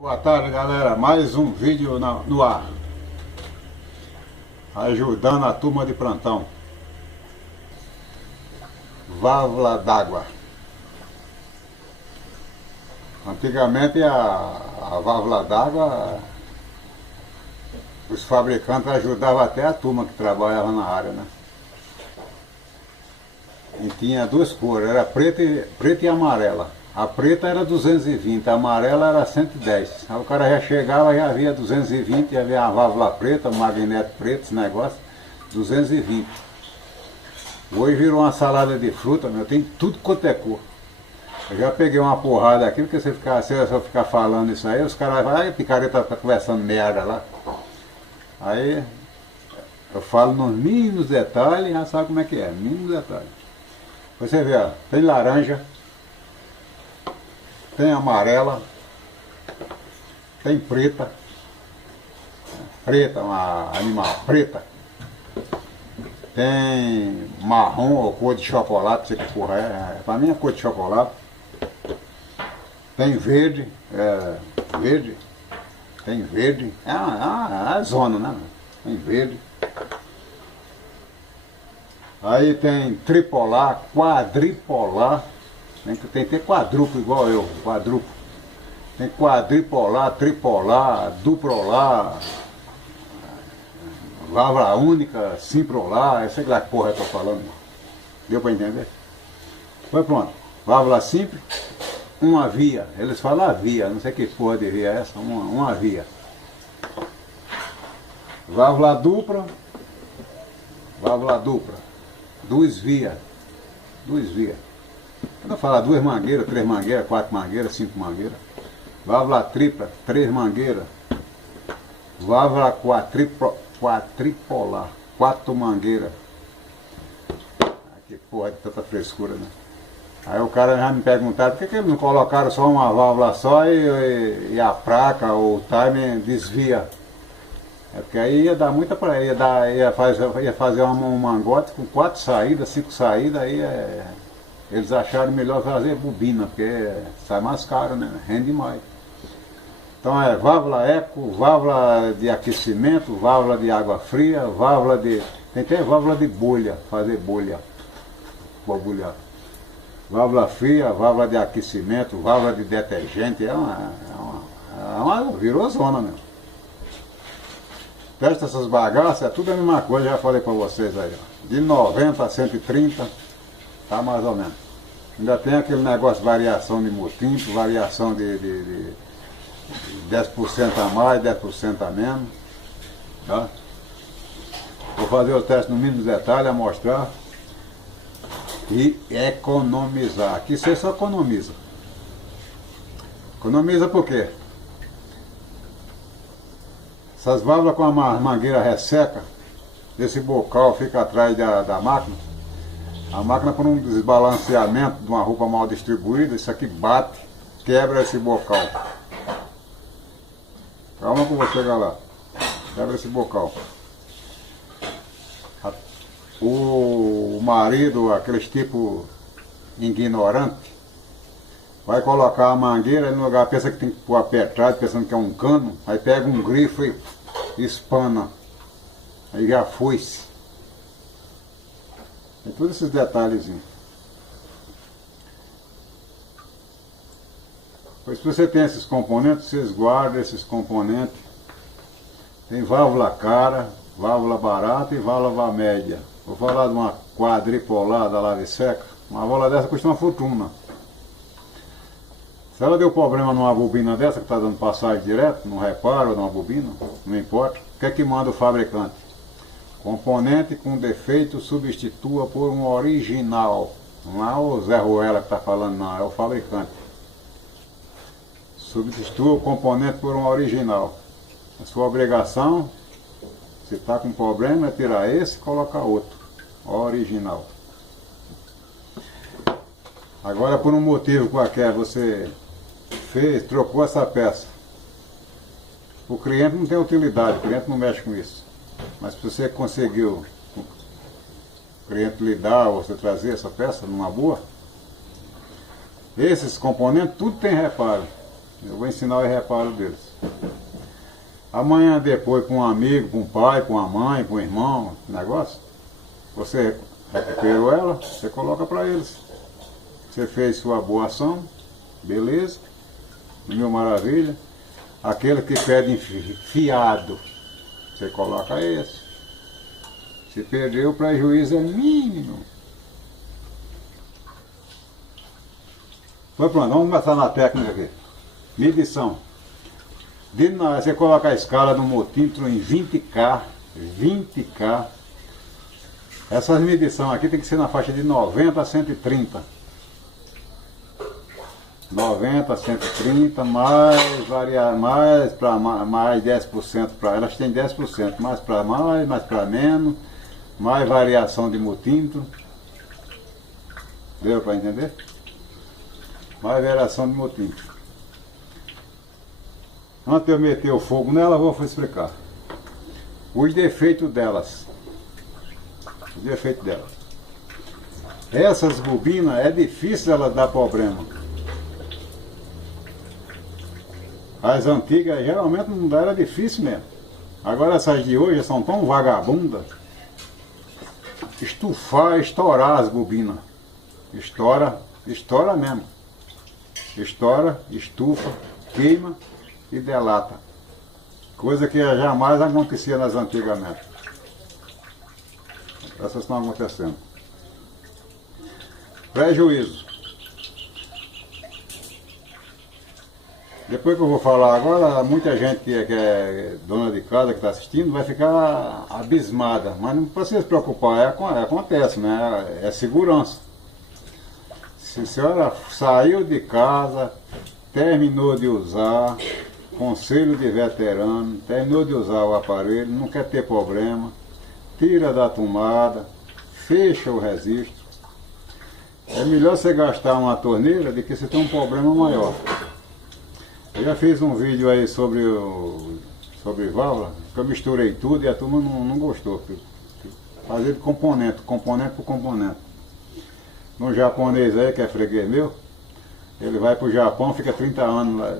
Boa tarde, galera, mais um vídeo no ar, ajudando a turma de plantão. Válvula d'água. Antigamente a válvula d'água, os fabricantes ajudavam até a turma que trabalhava na área, né? E tinha duas cores, era preta e amarela. A preta era 220, a amarela era 110. Aí o cara já chegava, já havia 220, já havia a válvula preta, o magneto preto, esse negócio, 220. Hoje virou uma salada de fruta, meu, tem tudo quanto é cor. Eu já peguei uma porrada aqui, porque se eu só ficar falando isso aí, os caras vão, ai, picareta tá conversando merda lá. Aí eu falo nos mínimos detalhes, já sabe como é que é, mínimos detalhes. Você vê, ó, tem laranja, tem amarela, tem preta, uma animal preta, tem marrom ou cor de chocolate, sei que porra pra mim é cor de chocolate, tem verde, tem verde, é a zona, né? Tem verde. Aí tem tripolar, quadripolar, tem que ter quadruplo igual eu, quadruplo. Tem quadripolar, tripolar, duprolar, válvula única, simprolar, sei lá que porra eu tô falando. Deu pra entender? Foi pronto. Válvula simples, uma via. Eles falam a via, não sei que porra de via é essa, uma via. Válvula dupla, duas vias. Quando eu falar duas mangueiras, três mangueiras, quatro mangueiras, cinco mangueiras. Válvula tripla, três mangueiras. Válvula quadripolar, quatro mangueiras. Que porra de tanta frescura, né? Aí o cara já me perguntaram por que eles não colocaram só uma válvula só e a placa ou o timing desvia. É porque aí ia dar muita para ia fazer um mangote com 4 saídas, 5 saídas, aí eles acharam melhor fazer bobina, porque sai mais caro, né? Rende mais. Então é válvula eco, válvula de aquecimento, válvula de água fria, válvula de. Tem até válvula de bolha, fazer bolha. Borbulhar. Válvula fria, válvula de aquecimento, válvula de detergente, virou zona mesmo. Testa essas bagaças, é tudo a mesma coisa, já falei para vocês aí. Ó. De 90 a 130, tá mais ou menos. Ainda tem aquele negócio de variação de motimpo, variação de 10% a mais, 10% a menos. Tá? Vou fazer o teste no mínimo detalhe, a mostrar. E economizar. Aqui você só economiza. Economiza por quê? Essas válvulas com a mangueira resseca, esse bocal fica atrás da máquina. A máquina, por um desbalanceamento de uma roupa mal distribuída, isso aqui bate, quebra esse bocal. Calma que eu vou chegar lá. Quebra esse bocal. O marido, aqueles tipo ignorante, vai colocar a mangueira, aí no lugar pensa que tem que pôr a pé atrás, pensando que é um cano, aí pega um grifo e espana. Aí já foi-se. Tem todos esses detalhezinhos. Pois se você tem esses componentes, vocês guardam esses componentes. Tem válvula cara, válvula barata e válvula média. Vou falar de uma quadripolar da lave seca. Uma válvula dessa custa uma fortuna. Se ela deu problema numa bobina dessa que está dando passagem direto, não reparo numa bobina, não importa, o que é que manda o fabricante? Componente com defeito substitua por um original. Não é o Zé Ruela que está falando, não, é o fabricante. Substitua o componente por um original. A sua obrigação, se está com problema, é tirar esse e colocar outro, original. Agora, por um motivo qualquer, você trocou essa peça. O cliente não tem utilidade, o cliente não mexe com isso. Mas se você conseguiu o cliente lhe dar ou você trazer essa peça numa boa, esses componentes tudo tem reparo. Eu vou ensinar o reparo deles. Amanhã depois, com um amigo, com um pai, com uma mãe, com um irmão, negócio, você recuperou ela, você coloca para eles. Você fez sua boa ação, beleza, mil maravilha. Aquele que pede fiado, você coloca esse. Se perdeu, o prejuízo é mínimo. Foi pronto, vamos começar na técnica aqui. Medição. Você coloca a escala do motímetro em 20K. 20K. Essas medições aqui tem que ser na faixa de 90 a 130. 90 a 130, mais 10% para elas têm 10%, mais para mais para menos, mais variação de motímetro. Deu para entender? Mais variação de motímetro. Antes de eu meter o fogo nela, eu vou explicar os defeitos delas. Os defeitos delas. Essas bobinas é difícil elas dar problema. As antigas geralmente não era difícil mesmo. Agora essas de hoje são tão vagabundas. Estourar as bobinas. Estoura mesmo. Estoura, estufa, queima e delata. Coisa que jamais acontecia nas antigamente. Essas estão acontecendo. Prejuízo. Depois que eu vou falar agora, muita gente que é dona de casa, que está assistindo, vai ficar abismada. Mas não precisa se preocupar, acontece, né? É segurança. Se a senhora saiu de casa, terminou de usar, conselho de veterano, terminou de usar o aparelho, não quer ter problema, tira da tomada, fecha o registro. É melhor você gastar uma torneira do que você ter um problema maior. Eu já fiz um vídeo aí sobre válvula, que eu misturei tudo e a turma não gostou. Fazer de componente por componente. No japonês aí, que é freguês meu, ele vai para o Japão, fica 30 anos lá,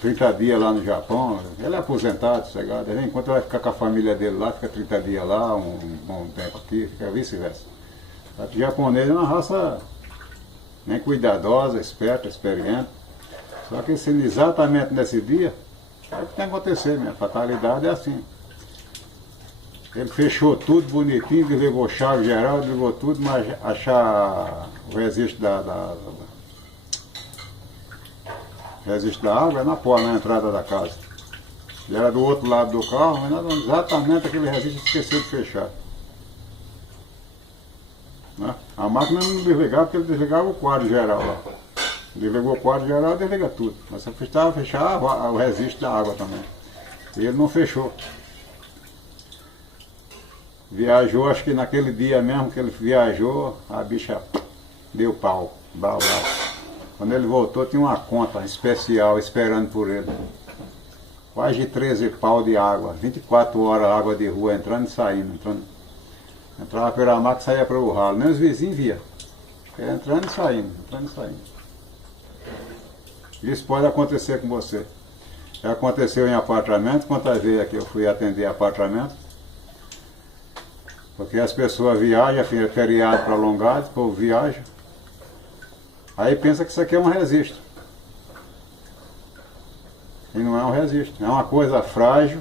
30 dias lá no Japão. Ele é aposentado, sossegado. Enquanto ele vai ficar com a família dele lá, fica 30 dias lá, um bom tempo aqui, fica vice-versa. O japonês é uma raça bem cuidadosa, esperta, experiente. Só que sendo exatamente nesse dia, é o que tem que acontecer, minha fatalidade é assim. Ele fechou tudo bonitinho, desligou chave geral, desligou tudo, mas achar o registro registro da água é na porta, na entrada da casa. Ele era do outro lado do carro, mas não, exatamente aquele registro esqueceu de fechar. Né? A máquina não desligava porque ele desligava o quadro geral lá. Desligou o quadro geral, desliga tudo. Mas você precisava fechar o registro da água também. E ele não fechou. Viajou, acho que naquele dia mesmo que ele viajou, a bicha deu pau. Blá, blá. Quando ele voltou, tinha uma conta especial esperando por ele. Quase 13 pau de água. 24 horas água de rua entrando e saindo. Entrava pela máquina e saía para o ralo. Nem os vizinhos via. Entrando e saindo, entrando e saindo. Isso pode acontecer com você. Já aconteceu em apartamento, quantas vezes aqui eu fui atender apartamento. Porque as pessoas viajam, feriado prolongado, o povo viaja. Aí pensa que isso aqui é um registro. E não é um registro, é uma coisa frágil,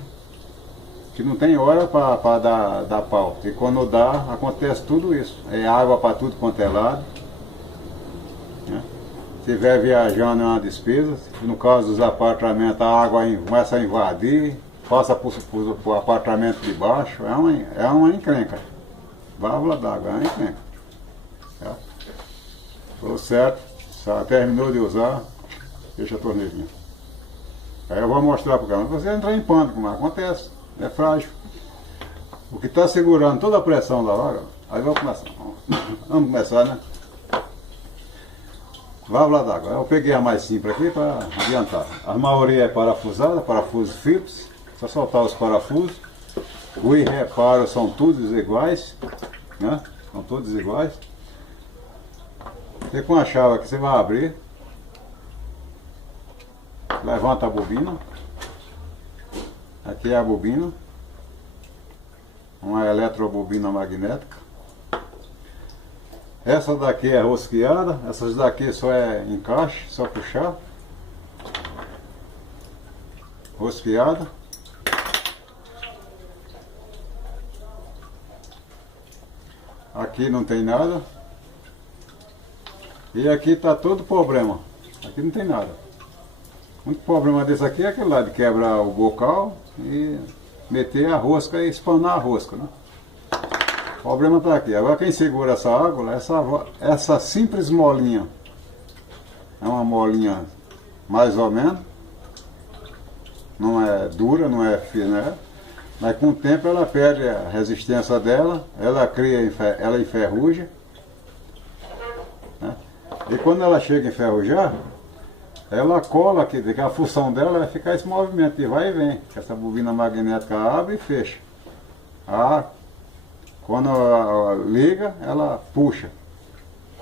que não tem hora para dar pau. E quando dá, acontece tudo isso. É água para tudo quanto é lado. Né? Se estiver viajando é uma despesa. No caso dos apartamentos, a água começa a invadir, passa para o apartamento de baixo, é uma encrenca. Válvula d'água, é uma encrenca. Falou certo, terminou de usar, fecha a torneirinha. Aí eu vou mostrar para o cara, você entra em pânico, mas acontece, é frágil. O que está segurando toda a pressão da hora, aí vamos começar. Vamos começar, né? Válvula d'água. Eu peguei a mais simples aqui para adiantar. A maioria é parafusada, parafuso Phillips. Só soltar os parafusos. Os reparos são todos iguais. Né? São todos iguais. Você com a chave aqui você vai abrir. levanta a bobina. Aqui é a bobina, uma eletrobobina magnética. Essa daqui é rosqueada, essas daqui só é encaixe, só puxar. Rosqueada. Aqui não tem nada. E aqui está todo problema. Aqui não tem nada. O único problema desse aqui é aquele lá de quebrar o bocal e meter a rosca e espanar a rosca, né? O problema está aqui. Agora quem segura essa água, essa simples molinha, é uma molinha mais ou menos, não é dura, não é fina, né? Mas com o tempo ela perde a resistência dela, ela enferruja, né? E quando ela chega a enferrujar, ela cola aqui, que a função dela é ficar esse movimento de vai e vem. Essa bobina magnética abre e fecha. Quando ela liga, ela puxa.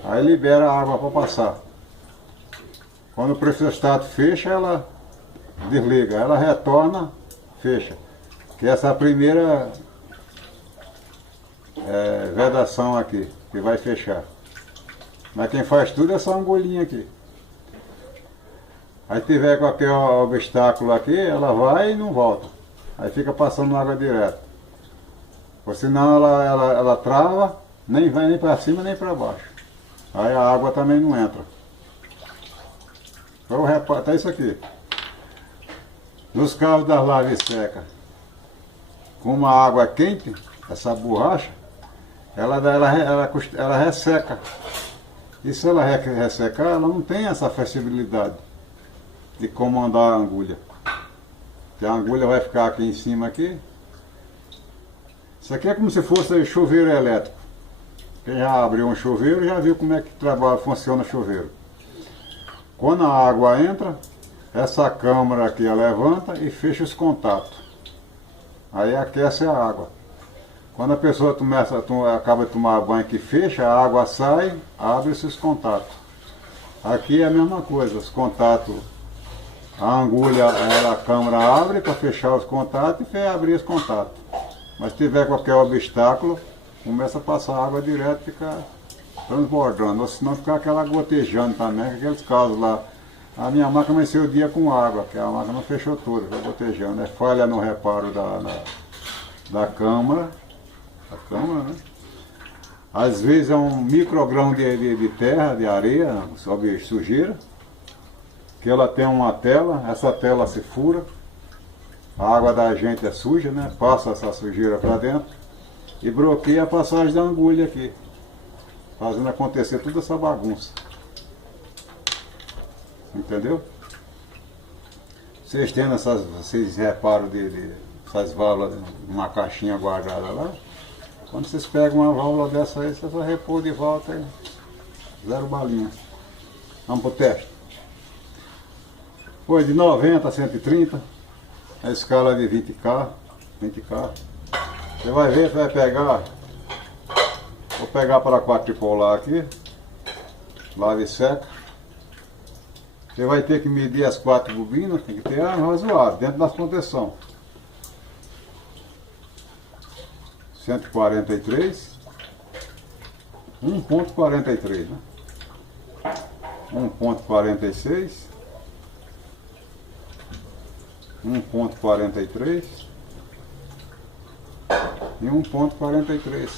Aí libera a água para passar. Quando o pressostat fecha, ela desliga. Ela retorna, fecha. Que essa é a primeira vedação aqui, que vai fechar. Mas quem faz tudo é essa angulhinha aqui. Aí tiver qualquer obstáculo aqui, ela vai e não volta. Aí fica passando água direto. Ou senão ela trava, nem vai nem para cima nem para baixo. Aí a água também não entra. Então até isso aqui. Nos carros das laves secas, com uma água quente, essa borracha, ela resseca. E se ela ressecar, ela não tem essa flexibilidade de comandar a agulha. Que a agulha vai ficar aqui em cima aqui. Isso aqui é como se fosse chuveiro elétrico. Quem já abriu um chuveiro já viu como é que funciona o chuveiro. Quando a água entra, essa câmara aqui ela levanta e fecha os contatos. Aí aquece a água. Quando a pessoa acaba de tomar banho que fecha, a água sai, abre esses contatos. Aqui é a mesma coisa, os contatos. A agulha, a câmara abre para fechar os contatos e abrir os contatos. Mas se tiver qualquer obstáculo, começa a passar água direto e fica transbordando. Ou senão ficar aquela gotejando também, aqueles casos lá. A minha máquina amanheceu o dia com água, que a máquina fechou toda, fica gotejando. É falha no reparo da câmara. A câmara, né? Às vezes é um microgrão de terra, de areia, sob sujeira. Que ela tem uma tela, essa tela se fura, a água da gente é suja, né? Passa essa sujeira para dentro e bloqueia a passagem da agulha aqui, fazendo acontecer toda essa bagunça. Entendeu? Vocês tendo vocês reparam essas válvulas numa caixinha guardada lá, quando vocês pegam uma válvula dessa aí, você só repor de volta e zero balinha. Vamos pro teste. Foi de 90 a 130, a escala de 20K. Você vai ver, você vai pegar, vou pegar para quadripolar aqui, lave e seca. Você vai ter que medir as 4 bobinas, tem que ter razoável, dentro das proteções. 143, 1.43, né? 1.46, 1.43 e 1.43.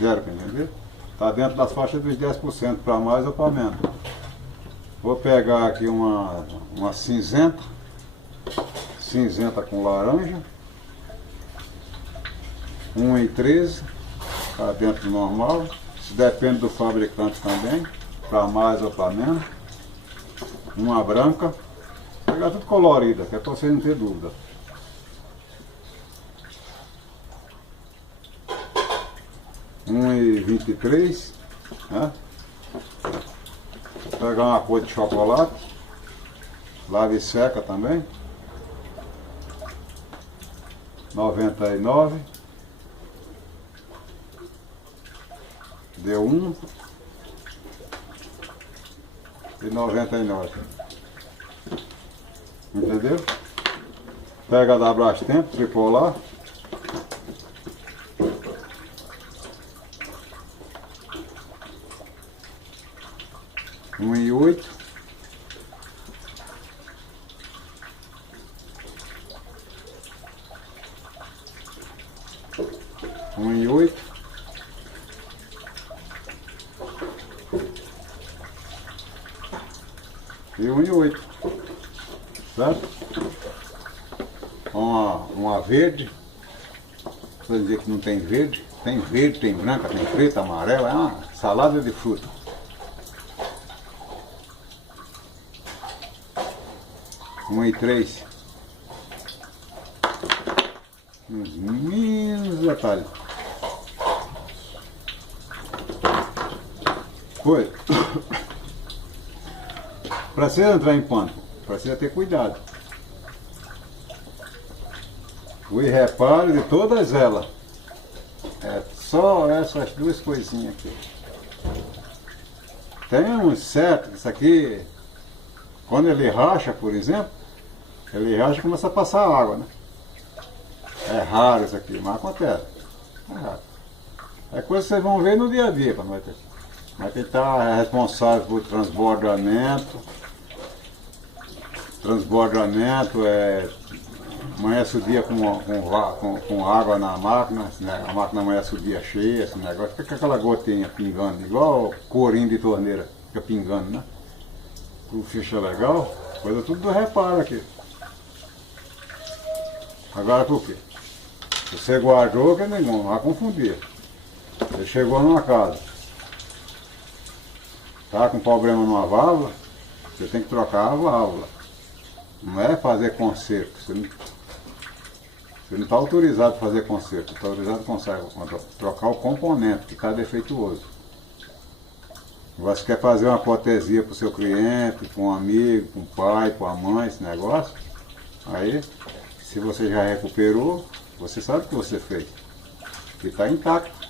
Zero, para entender? Está dentro das faixas dos 10%, para mais ou para menos. Vou pegar aqui uma cinzenta com laranja, 1,13, está dentro do normal. Isso depende do fabricante também, para mais ou para menos. Uma branca. Vou pegar tudo colorida, que é para vocês não ter dúvida. E 23, né? Vou pegar uma cor de chocolate, lave e seca também, 99, deu 1, R$1,99. Entendeu? Pega da Brastemp, tripolar. R$1,08. R$1,08. E R$1,08. Certo? Uma verde. Vou dizer que não tem verde. Tem verde, tem branca, tem preta, amarela. É uma salada de fruta. R$1,03. Uns mínimos detalhes. Foi. Para você entrar em pânico, precisa ter cuidado. O reparo de todas elas. É só essas duas coisinhas aqui. Tem um certo, isso aqui, quando ele racha, por exemplo, ele racha e começa a passar água, né? É raro isso aqui, mas acontece. É raro. É coisa que vocês vão ver no dia a dia, quando vai ter. Mas quem está responsável por transbordamento amanhece o dia com água na máquina, né? A máquina amanhece o dia cheia, esse negócio, fica aquela gotinha pingando, igual corinho de torneira, fica pingando, né? Tudo ficha legal, coisa tudo do reparo aqui. Agora por quê? Você guardou, que não vai confundir. Você chegou numa casa, tá com problema numa válvula, você tem que trocar a válvula. Não é fazer conserto. Você não está autorizado a fazer conserto. Está autorizado a trocar o componente que está defeituoso. Você quer fazer uma protesia para o seu cliente, para um amigo, para um pai, para a mãe, esse negócio. Aí, se você já recuperou, você sabe o que você fez. E está intacto.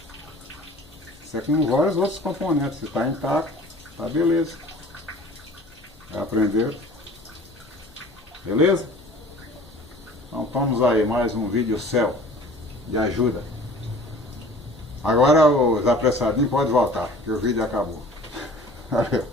Isso é como vários outros componentes. Se está intacto, está beleza. Já aprenderam? Beleza? Então vamos aí, mais um vídeo céu de ajuda. Agora os apressadinhos podem voltar, que o vídeo acabou. Valeu.